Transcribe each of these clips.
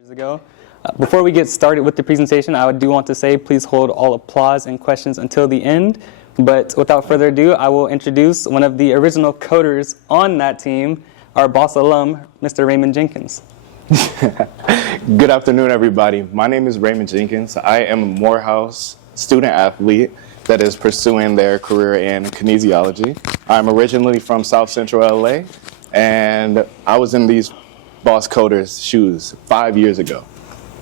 Years ago. Before we get started with the presentation, I do want to say please hold all applause and questions until the end. But without further ado, I will introduce one of the original coders on that team, our boss alum, Mr. Raymond Jenkins. Good afternoon, everybody. My name is Raymond Jenkins. I am a Morehouse student athlete that is pursuing their career in kinesiology. I'm originally from South Central LA, and I was in these boss coders' shoes 5 years ago.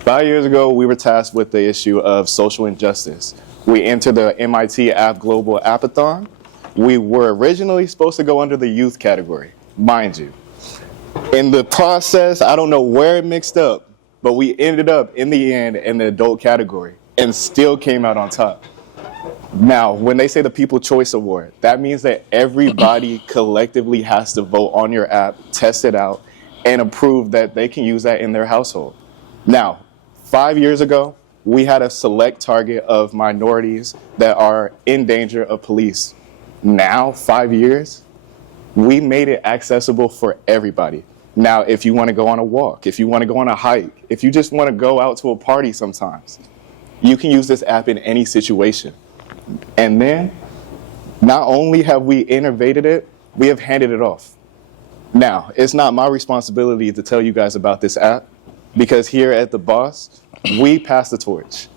5 years ago, we were tasked with the issue of social injustice. We entered the MIT Global Appathon. We were originally supposed to go under the youth category, mind you. In the process, I don't know where it mixed up, but we ended up in the end in the adult category and still came out on top. Now, when they say the People Choice Award, that means that everybody collectively has to vote on your app, test it out, and approve that they can use that in their household. Now, 5 years ago, we had a select target of minorities that are in danger of police. Now, 5 years, we made it accessible for everybody. Now, if you want to go on a walk, if you want to go on a hike, if you just want to go out to a party sometimes, you can use this app in any situation. And then, not only have we innovated it, we have handed it off. Now, it's not my responsibility to tell you guys about this app, because here at The Boss, we pass the torch.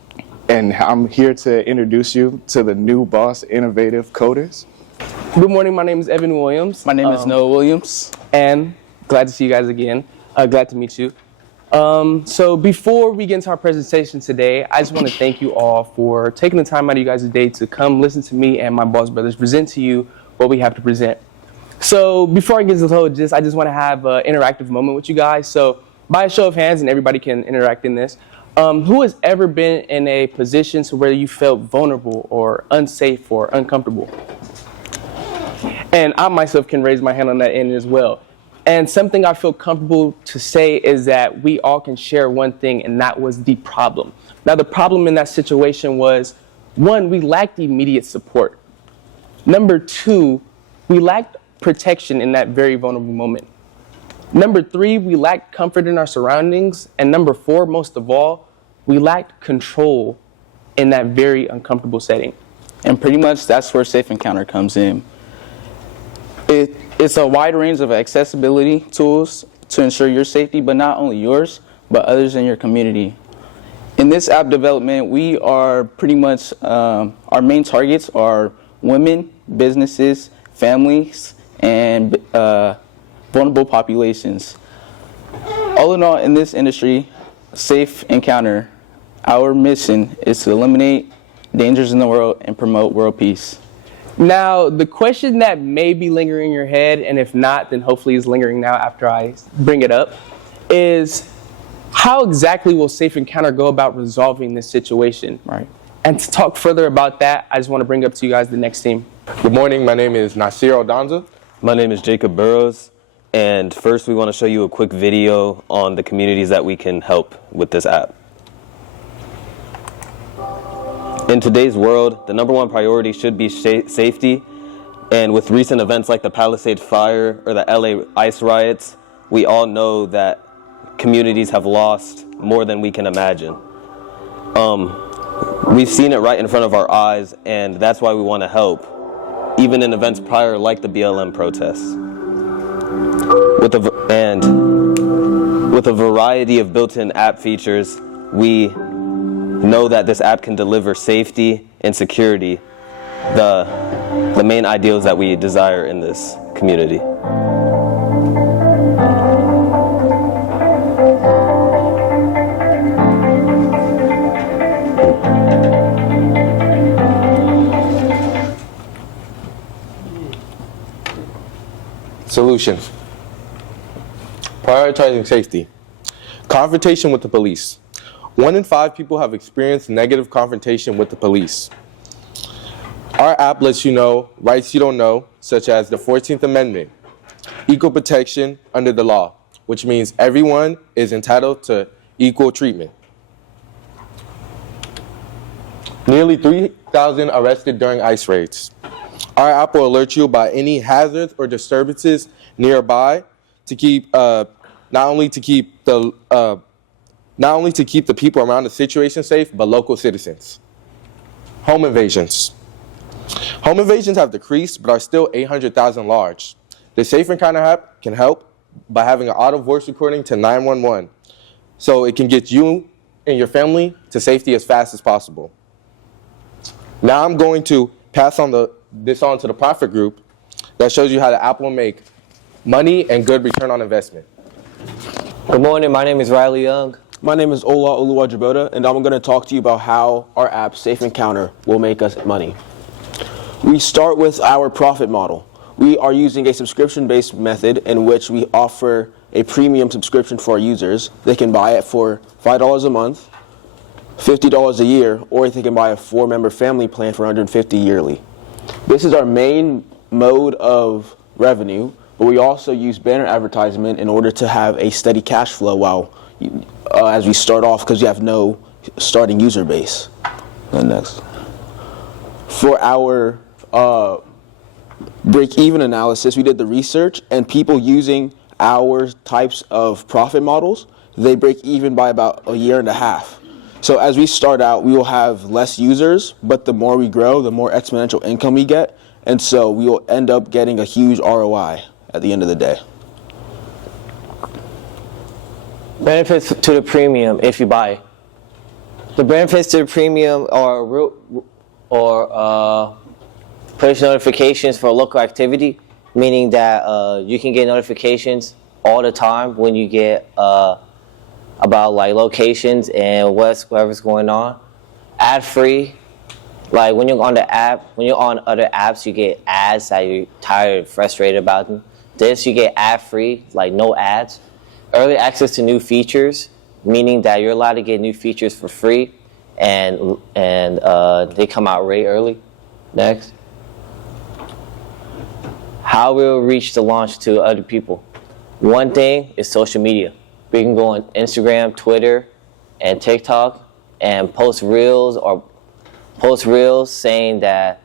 And I'm here to introduce you to the new Boss Innovative Coders. Good morning, my name is Evan Williams. My name is Noah Williams. And glad to see you guys again. Glad to meet you. So before we get into our presentation today, I just want to thank you all for taking the time out of you guys' day to come listen to me and my boss brothers present to you what we have to present. So before I get to the whole gist, I just want to have an interactive moment with you guys. So by a show of hands, and everybody can interact in this, who has ever been in a position to where you felt vulnerable or unsafe or uncomfortable? And I myself can raise my hand on that end as well. And something I feel comfortable to say is that we all can share one thing, and that was the problem. Now, the problem in that situation was, one, we lacked immediate support. Number two, we lacked protection in that very vulnerable moment. Number three, we lacked comfort in our surroundings. And number four, most of all, we lacked control in that very uncomfortable setting. And pretty much that's where Safe Encounter comes in. It's a wide range of accessibility tools to ensure your safety, but not only yours, but others in your community. In this app development, we are pretty much, our main targets are women, businesses, families, and vulnerable populations. All in all, in this industry, Safe Encounter, our mission is to eliminate dangers in the world and promote world peace. Now, the question that may be lingering in your head, and if not, then hopefully is lingering now after I bring it up, is how exactly will Safe Encounter go about resolving this situation? Right. And to talk further about that, I just want to bring up to you guys the next team. Good morning, my name is Nasir Aldonza. My name is Jacob Burrows, and first we want to show you a quick video on the communities that we can help with this app. In today's world, the number one priority should be safety, and with recent events like the Palisade Fire or the LA ICE riots, we all know that communities have lost more than we can imagine. We've seen it right in front of our eyes, and that's why we want to help, even in events prior like the BLM protests. With a variety of built-in app features, we know that this app can deliver safety and security, the main ideals that we desire in this community. Solutions. Prioritizing safety. Confrontation with the police. 1 in 5 people have experienced negative confrontation with the police. Our app lets you know rights you don't know, such as the 14th Amendment, equal protection under the law, which means everyone is entitled to equal treatment. Nearly 3,000 arrested during ICE raids. Our app will alert you about any hazards or disturbances nearby to keep not only to keep the not only to keep the people around the situation safe, but local citizens. Home invasions. Home invasions have decreased, but are still 800,000 large. The Safe Encounter app can help by having an auto voice recording to 911, so it can get you and your family to safety as fast as possible. Now I'm going to pass on this on to the profit group that shows you how the app will make money and good return on investment. Good morning, my name is Riley Young. My name is Ola Oluwajibota, and I'm going to talk to you about how our app, Safe Encounter, will make us money. We start with our profit model. We are using a subscription-based method in which we offer a premium subscription for our users. They can buy it for $5 a month, $50 a year, or they can buy a 4-member family plan for $150 yearly. This is our main mode of revenue, but we also use banner advertisement in order to have a steady cash flow as we start off, because you have no starting user base. And next. For our break-even analysis, we did the research, and people using our types of profit models, they break even by about a year and a half. So as we start out, we will have less users, but the more we grow, the more exponential income we get, and so we will end up getting a huge ROI at the end of the day. Benefits to the premium if you buy. The benefits to the premium are push notifications for local activity, meaning that you can get notifications all the time when you get about like locations and whatever's going on. Ad free, like when you're on the app, when you're on other apps, you get ads that you're tired and frustrated about them. This you get ad free, like no ads. Early access to new features, meaning that you're allowed to get new features for free, and they come out really early. Next. How we'll reach the launch to other people. One thing is social media. We can go on Instagram, Twitter, and TikTok and post reels saying that,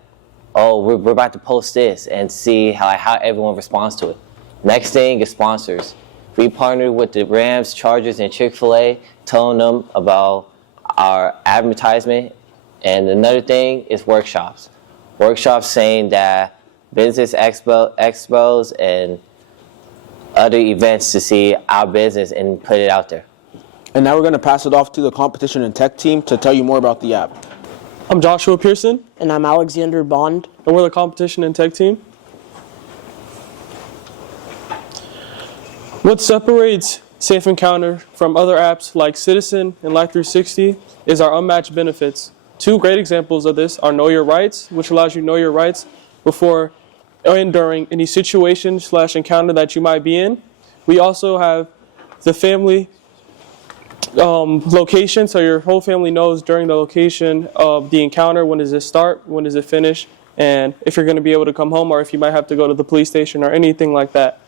oh, we're about to post this, and see how everyone responds to it. Next thing is sponsors. We partnered with the Rams, Chargers, and Chick-fil-A, telling them about our advertisement. And another thing is workshops. Workshops saying that business expos and other events to see our business and put it out there. And now we're going to pass it off to the competition and tech team to tell you more about the app. I'm Joshua Pearson. And I'm Alexander Bond. And we're the competition and tech team. What separates Safe Encounter from other apps like Citizen and Life360 is our unmatched benefits. Two great examples of this are Know Your Rights, which allows you to know your rights before and during any situation / encounter that you might be in. We also have the family location, so your whole family knows during the location of the encounter, when does it start, when does it finish, and if you're going to be able to come home or if you might have to go to the police station or anything like that.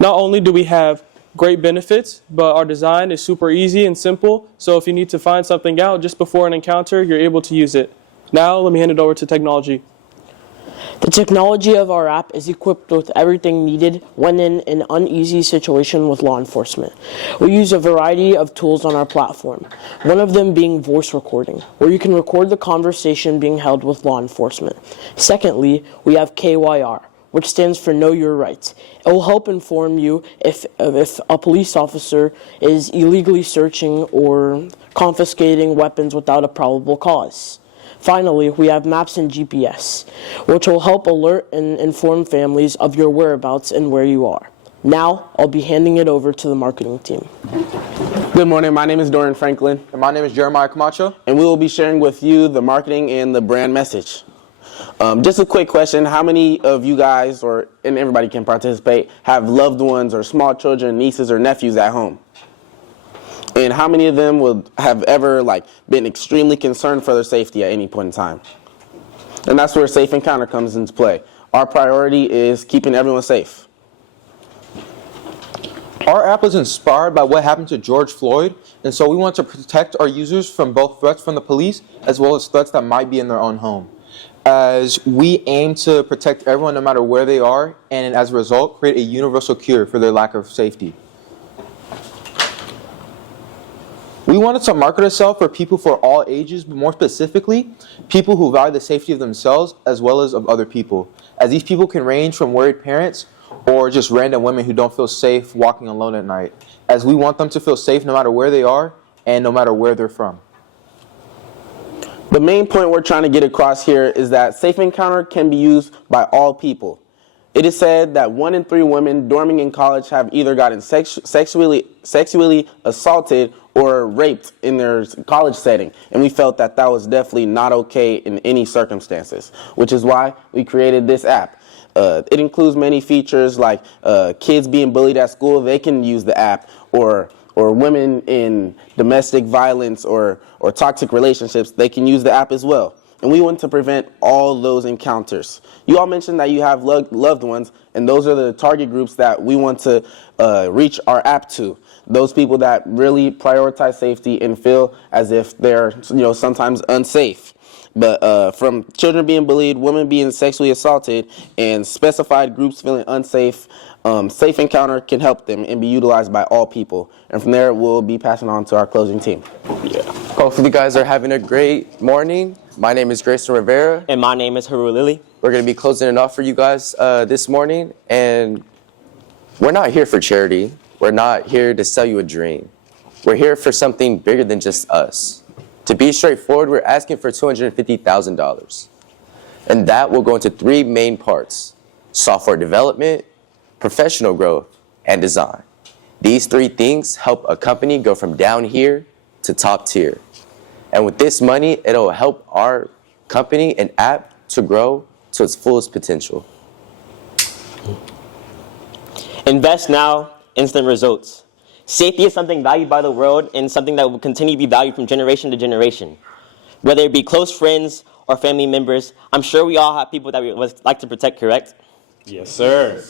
Not only do we have great benefits, but our design is super easy and simple, so if you need to find something out just before an encounter, you're able to use it. Now, let me hand it over to technology. The technology of our app is equipped with everything needed when in an uneasy situation with law enforcement. We use a variety of tools on our platform, one of them being voice recording, where you can record the conversation being held with law enforcement. Secondly, we have KYR, which stands for Know Your Rights. It will help inform you if a police officer is illegally searching or confiscating weapons without a probable cause. Finally, we have Maps and GPS, which will help alert and inform families of your whereabouts and where you are. Now, I'll be handing it over to the marketing team. Good morning, my name is Dorian Franklin. And my name is Jeremiah Camacho. And we will be sharing with you the marketing and the brand message. Just a quick question, how many of you guys, and everybody can participate, have loved ones or small children, nieces or nephews at home? And how many of them would have ever been extremely concerned for their safety at any point in time? And that's where Safe Encounter comes into play. Our priority is keeping everyone safe. Our app was inspired by what happened to George Floyd, and so we want to protect our users from both threats from the police as well as threats that might be in their own home. As we aim to protect everyone no matter where they are, and as a result, create a universal cure for their lack of safety. We wanted to market ourselves for people for all ages, but more specifically, people who value the safety of themselves as well as of other people, as these people can range from worried parents or just random women who don't feel safe walking alone at night, as we want them to feel safe no matter where they are and no matter where they're from. The main point we're trying to get across here is that Safe Encounter can be used by all people. It is said that 1 in 3 women dorming in college have either gotten sexually assaulted or raped in their college setting, and we felt that that was definitely not okay in any circumstances, which is why we created this app. It includes many features like kids being bullied at school, they can use the app, or women in domestic violence or toxic relationships, they can use the app as well. And we want to prevent all those encounters. You all mentioned that you have loved ones, and those are the target groups that we want to reach our app to. Those people that really prioritize safety and feel as if they're, sometimes unsafe. But from children being bullied, women being sexually assaulted, and specified groups feeling unsafe, Safe Encounter can help them and be utilized by all people. And from there, we'll be passing on to our closing team. Hopefully you guys are having a great morning. My name is Grayson Rivera. And my name is Haru Lily. We're going to be closing it off for you guys this morning. And we're not here for charity. We're not here to sell you a dream. We're here for something bigger than just us. To be straightforward, we're asking for $250,000. And that will go into 3 main parts: software development, professional growth, and design. These 3 things help a company go from down here to top tier. And with this money, it'll help our company and app to grow to its fullest potential. Invest now, instant results. Safety is something valued by the world and something that will continue to be valued from generation to generation. Whether it be close friends or family members, I'm sure we all have people that we would like to protect, correct? Yes, sir.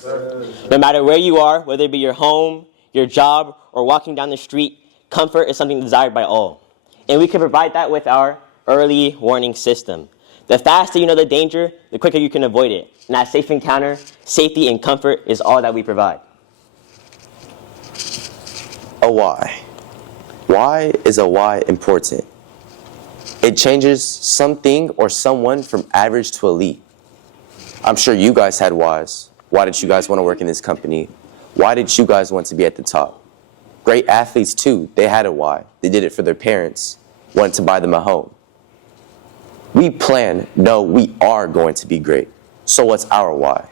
No matter where you are, whether it be your home, your job, or walking down the street, comfort is something desired by all. And we can provide that with our early warning system. The faster you know the danger, the quicker you can avoid it. And at Safe Encounter, safety and comfort is all that we provide. A why. Why is a why important? It changes something or someone from average to elite. I'm sure you guys had whys. Why did you guys want to work in this company? Why did you guys want to be at the top? Great athletes too, they had a why. They did it for their parents, wanted to buy them a home. We we are going to be great. So what's our why?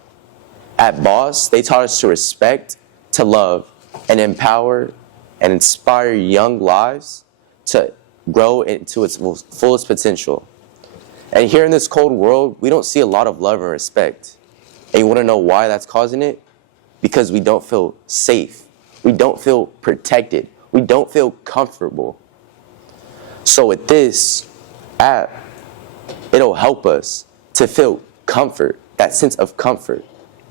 At Boss, they taught us to respect, to love, and empower and inspire young lives to grow into its fullest potential. And here in this cold world, we don't see a lot of love and respect. And you want to know why that's causing it? Because we don't feel safe. We don't feel protected. We don't feel comfortable. So with this app, it'll help us to feel comfort, that sense of comfort.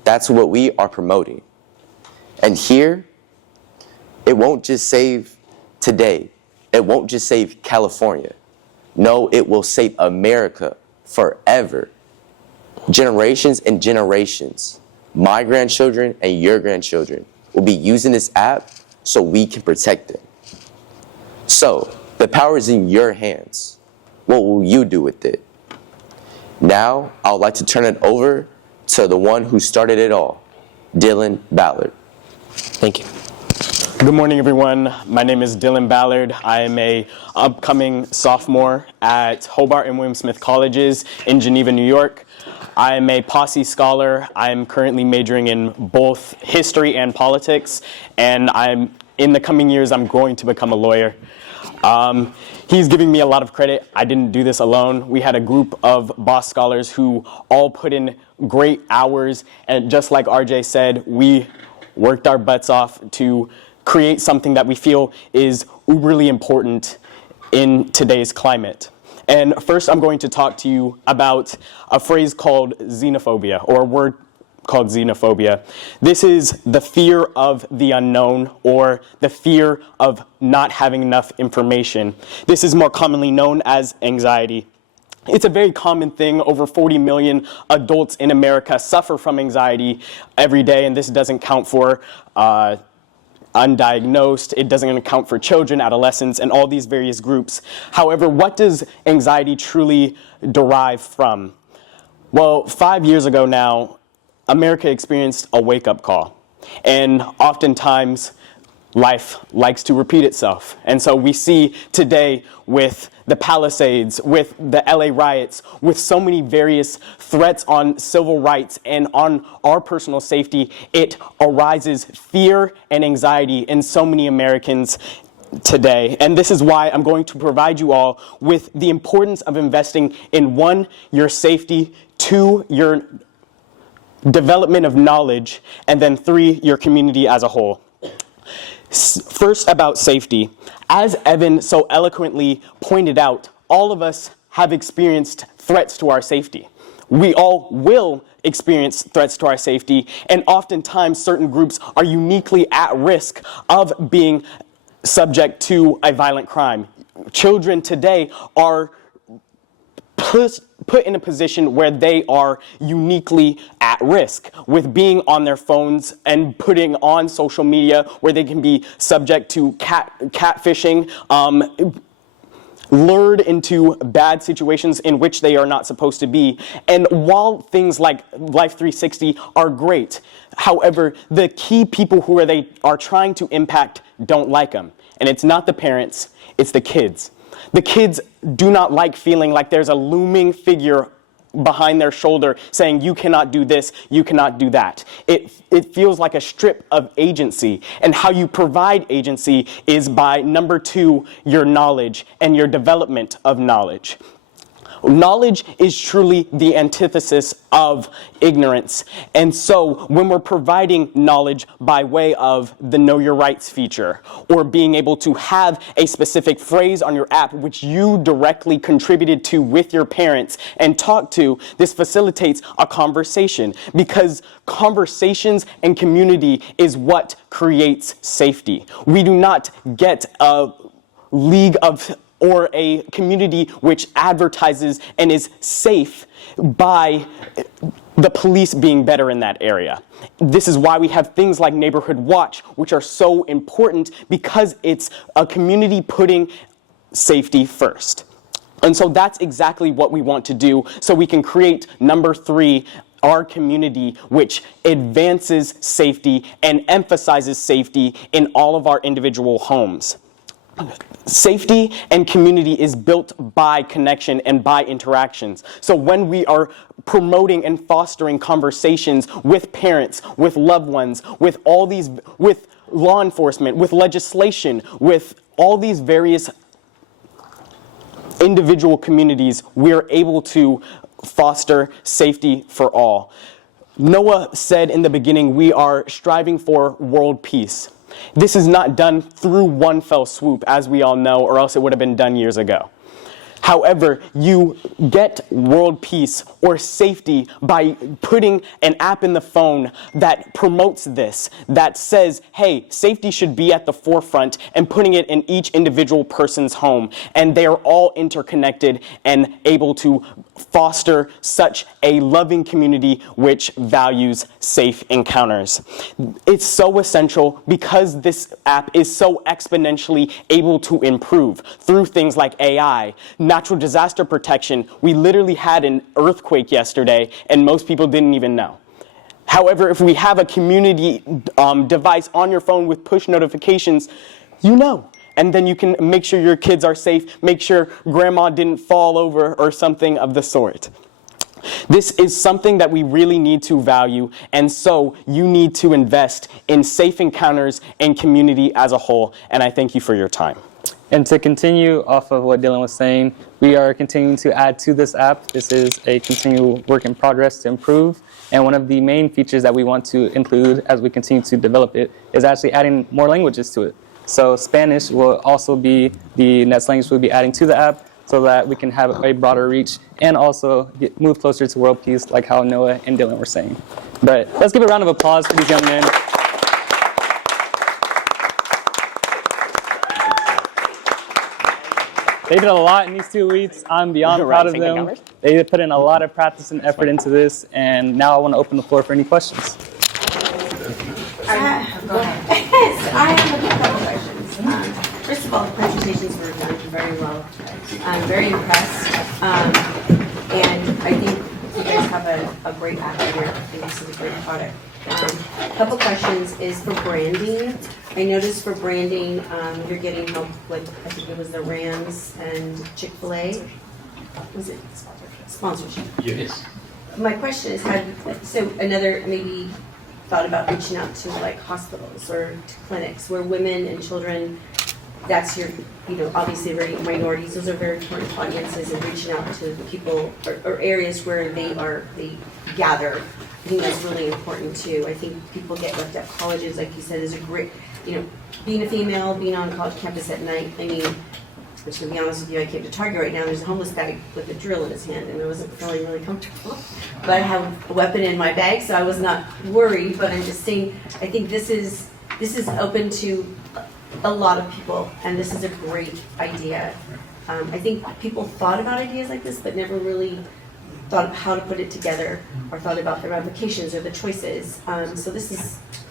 That's what we are promoting. And here, it won't just save today. It won't just save California. No, it will save America forever. Generations and generations. My grandchildren and your grandchildren will be using this app so we can protect them. So, the power is in your hands. What will you do with it? Now, I would like to turn it over to the one who started it all, Dylan Ballard. Thank you. Good morning, everyone. My name is Dylan Ballard. I am a upcoming sophomore at Hobart and William Smith Colleges in Geneva, New York. I am a Posse scholar. I am currently majoring in both history and politics, and in the coming years, I'm going to become a lawyer. He's giving me a lot of credit. I didn't do this alone. We had a group of Boss scholars who all put in great hours, and just like RJ said, we worked our butts off to create something that we feel is uberly important in today's climate. And first, I'm going to talk to you about a phrase called xenophobia, or a word called xenophobia. This is the fear of the unknown, or the fear of not having enough information. This is more commonly known as anxiety. It's a very common thing. Over 40 million adults in America suffer from anxiety every day, and this doesn't count for undiagnosed, it doesn't account for children, adolescents, and all these various groups. However, what does anxiety truly derive from? Well, 5 years ago now, America experienced a wake-up call. And oftentimes, life likes to repeat itself. And so we see today with the Palisades, with the LA riots, with so many various threats on civil rights and on our personal safety, it arises fear and anxiety in so many Americans today. And this is why I'm going to provide you all with the importance of investing in 1, your safety, 2, your development of knowledge, and then 3, your community as a whole. First, about safety. As Evan so eloquently pointed out, all of us have experienced threats to our safety. We all will experience threats to our safety, and oftentimes certain groups are uniquely at risk of being subject to a violent crime. Children today are put in a position where they are uniquely at risk with being on their phones and putting on social media where they can be subject to catfishing, lured into bad situations in which they are not supposed to be. And while things like Life 360 are great, however, the key people who they are trying to impact don't like them. And it's not the parents, it's the kids. The kids do not like feeling like there's a looming figure behind their shoulder saying, you cannot do this, you cannot do that. It feels like a strip of agency. And how you provide agency is by, number 2, your knowledge and your development of knowledge. Knowledge is truly the antithesis of ignorance. And so when we're providing knowledge by way of the Know Your Rights feature, or being able to have a specific phrase on your app which you directly contributed to with your parents and talked to, this facilitates a conversation, because conversations and community is what creates safety. We do not get a league of or a community which advertises and is safe by the police being better in that area. This is why we have things like Neighborhood Watch, which are so important, because it's a community putting safety first. And so that's exactly what we want to do, so we can create, number 3, our community, which advances safety and emphasizes safety in all of our individual homes. Safety and community is built by connection and by interactions. So when we are promoting and fostering conversations with parents, with loved ones, with law enforcement, with legislation, with all these various individual communities, we are able to foster safety for all. Noah said in the beginning, we are striving for world peace. This is not done through one fell swoop, as we all know, or else it would have been done years ago. However, you get world peace or safety by putting an app in the phone that promotes this, that says, hey, safety should be at the forefront, and putting it in each individual person's home. And they are all interconnected and able to foster such a loving community which values safe encounters. It's so essential because this app is so exponentially able to improve through things like AI, natural disaster protection. We literally had an earthquake yesterday and most people didn't even know. However, if we have a community device on your phone with push notifications, you know. And then you can make sure your kids are safe, make sure grandma didn't fall over or something of the sort. This is something that we really need to value, and so you need to invest in safe encounters and community as a whole, and I thank you for your time. And to continue off of what Dylan was saying, we are continuing to add to this app. This is a continual work in progress to improve, and one of the main features that we want to include as we continue to develop it is actually adding more languages to it. So Spanish will also be the next language we'll be adding to the app so that we can have a broader reach and also move closer to world peace, like how Noah and Dylan were saying. But let's give a round of applause for these young men. They did a lot in these 2 weeks. I'm beyond proud of them. They put in a lot of practice and effort into this, and now I want to open the floor for any questions. Go ahead. Yes, I of all, the presentations were done very well. I'm very impressed. And I think you guys have a great app here. I think this is a great product. A couple questions is for branding. I noticed for branding, you're getting help with, I think it was the Rams and Chick-fil-A. Was it sponsorship? Yes. My question is, maybe thought about reaching out to like hospitals or to clinics where women and children, that's your, obviously very minorities, those are very important audiences, and reaching out to people or areas where they gather. I think that's really important too. I think people get left at colleges, like you said, is a great, being a female, being on a college campus at night. I mean, which to be honest with you, I came to Target right now, there's a homeless guy with a drill in his hand, and I wasn't feeling really comfortable. But I have a weapon in my bag, so I was not worried, but I'm just saying, I think this is open to a lot of people, and this is a great idea. I think people thought about ideas like this, but never really thought of how to put it together, or thought about the ramifications or the choices. So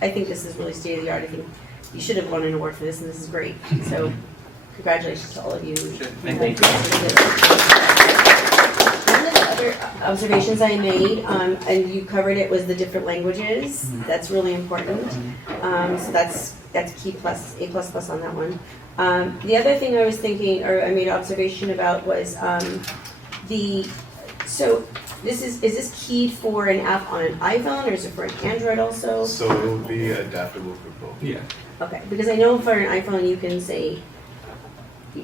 I think this is really state of the art. I think you should have won an award for this, and this is great. So congratulations to all of you. Thank you. One of the other observations I made, and you covered it, was the different languages. That's really important. So that's key plus, A++ on that one. The other thing I was thinking, or I made an observation about, was so is this keyed for an app on an iPhone, or is it for an Android also? So it will be adaptable for both. Yeah. Okay, because I know for an iPhone you can say,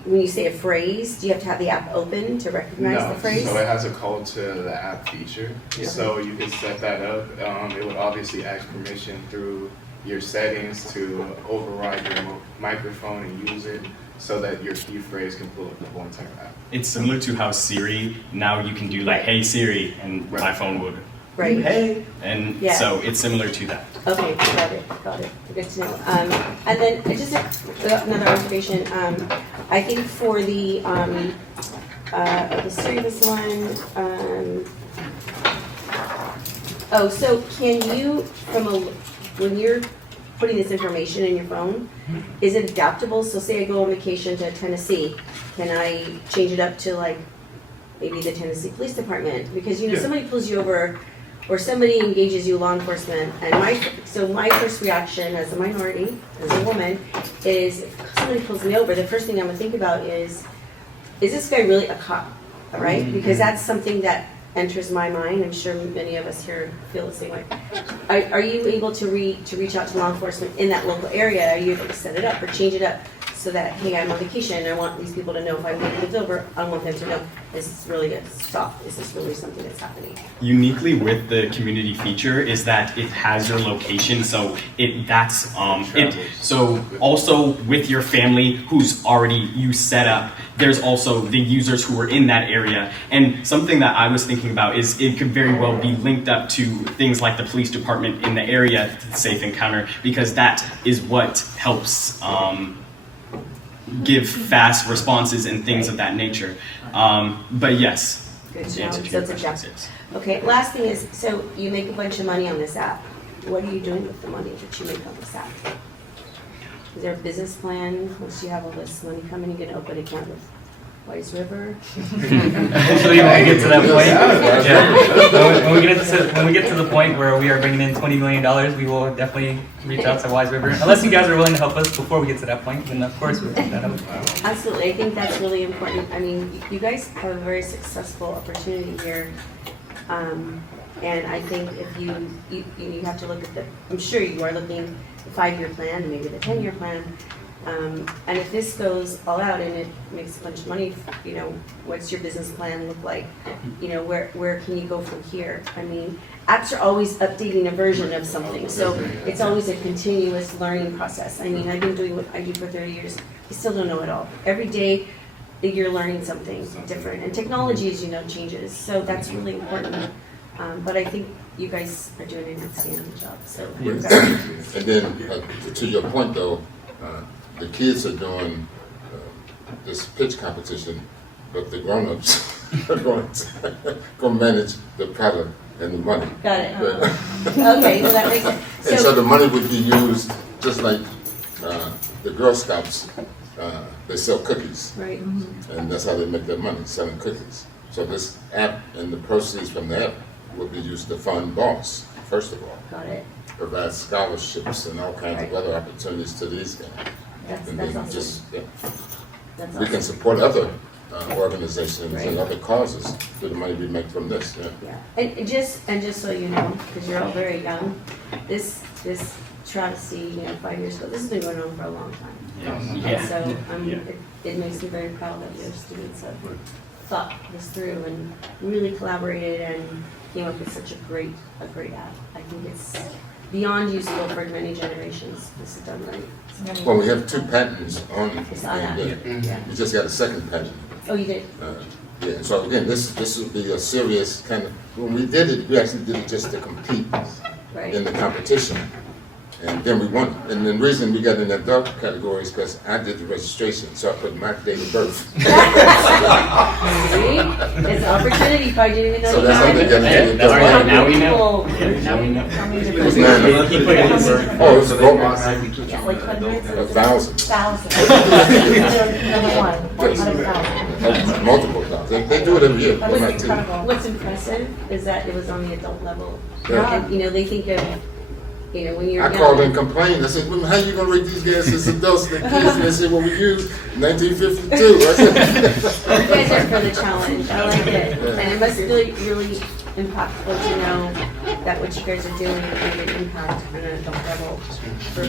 when you say a phrase, do you have to have the app open to recognize the phrase? So it has a call to the app feature. Yeah. So you can set that up. It would obviously ask permission through your settings to override your microphone and use it so that your key phrase can pull up the whole entire app. It's similar to how Siri, now you can do like, hey Siri, and my phone would, Right. hey, and Yeah. so it's similar to that. Okay, got it. Good to know. And then just another observation. I think for the serious one. So can you, when you're putting this information in your phone, is it adaptable? So say I go on vacation to Tennessee, can I change it up to like maybe the Tennessee Police Department? Because somebody pulls you over, or somebody engages you, law enforcement, and my first reaction as a minority, as a woman, is if somebody pulls me over, the first thing I'm gonna think about is this guy really a cop, all right? Because that's something that enters my mind. I'm sure many of us here feel the same way. Are you able to reach out to law enforcement in that local area? Are you able to set it up or change it up so that, hey, I'm on vacation, I want these people to know if I'm getting pulled over, I want them to know, is this really a stop? Is this really something that's happening? Uniquely with the community feature is that it has your location, so so also with your family who's already you set up, there's also the users who are in that area. And something that I was thinking about is it could very well be linked up to things like the police department in the area, Safe Encounter, because that is what helps give fast responses and things of that nature. But yes. Good to to know. answer So your it's a questions, jump. yes. Okay, last thing is, so you make a bunch of money on this app. What are you doing with the money that you make on this app? Is there a business plan? Once you have all this money coming, you're gonna open an account with Wise River? Eventually, when we get to that point, yeah. When we get to the point where we are bringing in $20 million, we will definitely reach out to Wise River. Unless you guys are willing to help us before we get to that point, then of course we'll take that up. Absolutely, I think that's really important. I mean, you guys have a very successful opportunity here. And I think if you have to look at I'm sure you are looking at the 5-year plan and maybe the 10-year plan. And if this goes all out and it makes a bunch of money, what's your business plan look like? Where can you go from here? I mean, apps are always updating a version of something, so it's always a continuous learning process. I mean, I've been doing what I do for 30 years. I still don't know it all. Every day, you're learning something different, and technology, as you know, changes. So that's really important. But I think you guys are doing an outstanding job. So, and then to your point, though. The kids are doing this pitch competition, but the grown-ups are going to manage the product and the money. Got it. Okay, well that makes sense. And so the money would be used just like the Girl Scouts they sell cookies. Right. And that's how they make their money, selling cookies. So this app and the proceeds from the app will be used to fund BOSS, first of all. Got it. Provide scholarships and all kinds of other opportunities to these guys. And That's then awesome. just, That's we can awesome. support other organizations Right. and other causes through the money we make from this, Yeah, and just so you know, because you're all very young, this travesty, 5 years ago, this has been going on for a long time. Yeah. And so it makes me very proud that your students have thought this through and really collaborated and came up with such a great app. I think it's beyond useful for many generations. This is done right. Well, we have 2 patents on it. I saw that. Yeah. We just got a second patent. Oh, you did? Yeah, so again, this would be a serious kind of, when we did it, we actually did it just to compete Right. in the competition. And then we won. And the reason we got in the adult category is because I did the registration, so I put my date of birth. See? It's an opportunity if I didn't even know So you that's how had they it. get into the That's right. adult Now we know. category. Now we know. It was 9. Oh, it was It's like hundreds. 1,000. Multiple thousands. They do it every year. MIT. What's impressive is that it was on the adult level. Yeah. And, they think of, when you're I young. called and complained. I said, well, how you gonna rate these guys as adults and kids? And they said, well, we used 1952. I said, You guys are for the challenge. I like it. And it must be really impactful to know that what you guys are doing is making an impact on an adult level for,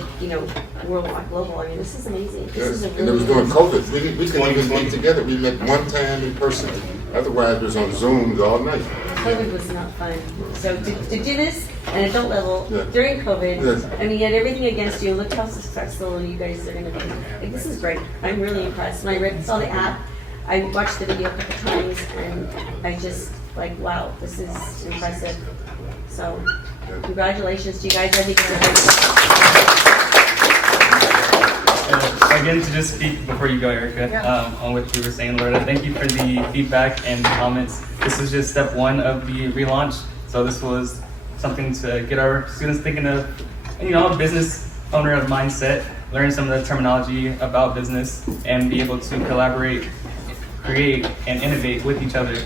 worldwide, global. I mean, this is amazing. This is a and it was really. during COVID. We couldn't even meet together. We met one time in person. Otherwise, it was on Zooms all night. COVID was not fun. So to do this at an adult level during COVID, Yes. I mean, you had everything against you. Look how successful you guys are going to be. Like, this is great. I'm really impressed. When I saw the app, I watched the video a couple times, and I just wow, this is impressive. So, congratulations to you guys. I think it's Again, to just speak before you go, Erica, on what you were saying, Loretta, thank you for the feedback and the comments. This was just step 1 of the relaunch. So this was something to get our students thinking of, a business owner of mindset, learn some of the terminology about business, and be able to collaborate, create, and innovate with each other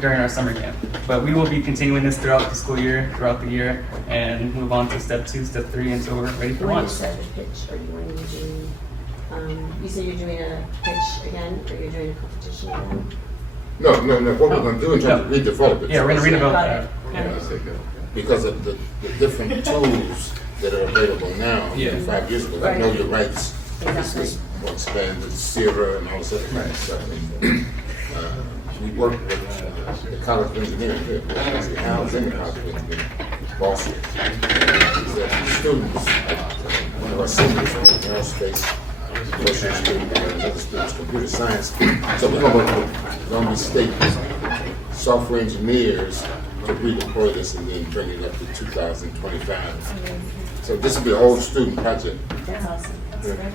during our summer camp. But we will be continuing this throughout the school year, throughout the year, and move on to step 2, step 3, until we're ready for when you launch. said the pitch, are you wanting to do? You said you're doing a pitch again, or you're doing a competition again? No. What we're going to do is redevelop it. Yeah, we're going to redevelop that. Because of the different tools that are available now than 5 years ago. Like Know Your Rights. This is more expanded, Sierra, and all this other kind of stuff. We work with the College of Engineering here. Al's in the College of Engineering, Boston. Students, one of our seniors from aerospace, associate student, and another student's computer science. So we're going to work with Long Beach State software engineers to redeploy this and then bring it up to 2025. So this will be a whole student project. That's awesome. That's great.